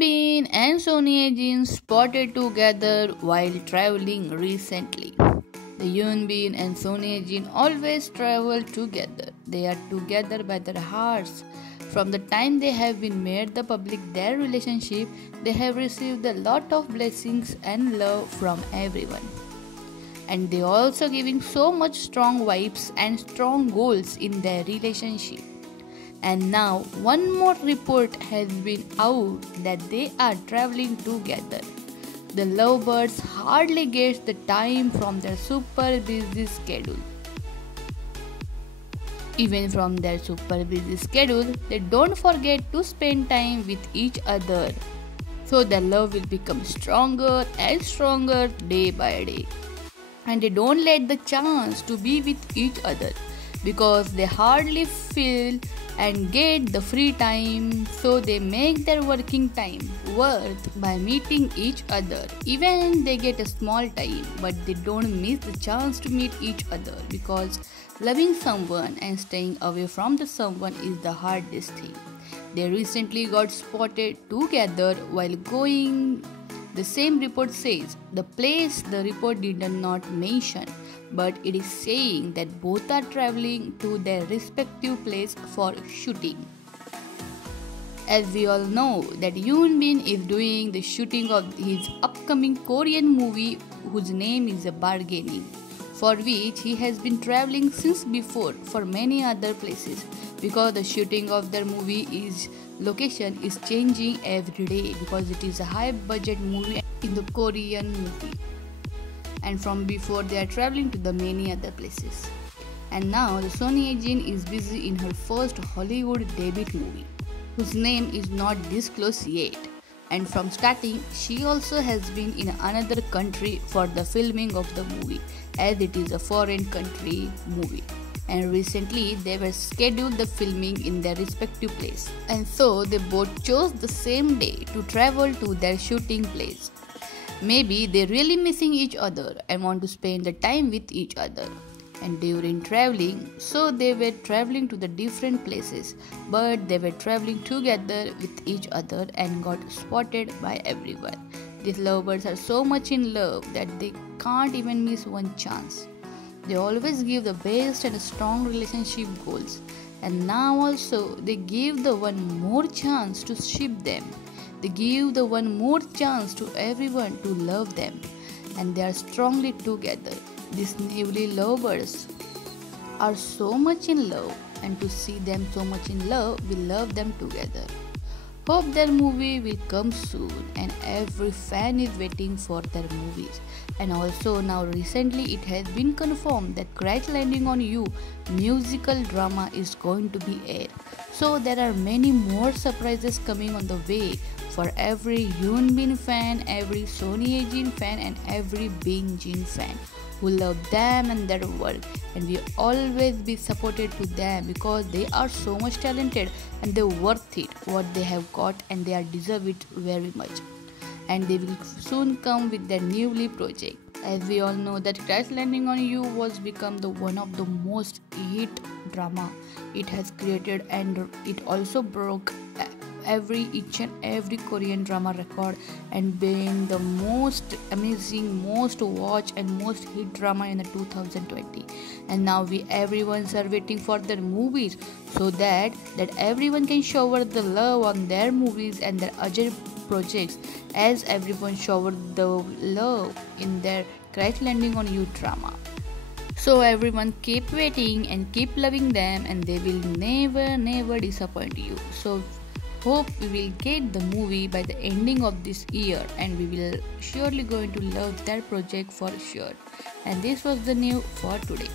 Bean and Sonia Jean spotted together while traveling recently. The Yoon Bin and Sonia Jean always travel together. They are together by their hearts. From the time they have been made the public their relationship, they have received a lot of blessings and love from everyone. And they also giving so much strong vibes and strong goals in their relationship. And now one more report has been out that they are traveling together. The lovebirds hardly get the time from their super busy schedule. Even from their super busy schedule, they don't forget to spend time with each other. So their love will become stronger and stronger day by day. And they don't let the chance to be with each other because they hardly feel and get the free time, so they make their working time worth by meeting each other. Even they get a small time, but they don't miss the chance to meet each other because loving someone and staying away from the someone is the hardest thing. They recently got spotted together while going. The same report says the place the report did not mention, but it is saying that both are traveling to their respective place for shooting. As we all know that Yoon Bin is doing the shooting of his upcoming Korean movie whose name is Bargaining, for which he has been traveling since before for many other places because the shooting of their movie is location is changing every day because it is a high budget movie in the Korean movie. And from before they are traveling to the many other places. And now the Sonia Jean is busy in her first Hollywood debut movie, whose name is not disclosed yet. And from starting, she also has been in another country for the filming of the movie, as it is a foreign country movie. And recently they were scheduled the filming in their respective place. And so they both chose the same day to travel to their shooting place. Maybe they're really missing each other and want to spend the time with each other. And during traveling, so they were traveling to the different places, but they were traveling together with each other and got spotted by everyone. These lovebirds are so much in love that they can't even miss one chance. They always give the best and strong relationship goals. And now also they give the one more chance to ship them. They give the one more chance to everyone to love them. And they are strongly together. These newly lovers are so much in love. And to see them so much in love, we love them together. Hope their movie will come soon and every fan is waiting for their movies. And also now recently it has been confirmed that Crash Landing on You musical drama is going to be aired. So there are many more surprises coming on the way for every Yoon Bin fan, every Sonia Jean fan and every Bin Jin fan who love them and their work, and we always be supported to them because they are so much talented and they worth it what they have got and they are deserve it very much. And they will soon come with their newly project. As we all know that Crash Landing on You was become the one of the most hit drama it has created, and it also broke each and every Korean drama record and being the most amazing, most watched and most hit drama in the 2020. And now everyone are waiting for their movies so that everyone can shower the love on their movies and their other projects as everyone showered the love in their Crash Landing on You drama. So everyone keep waiting and keep loving them and they will never disappoint you. So hope we will get the movie by the ending of this year and we will surely going to love that project for sure. And this was the news for today.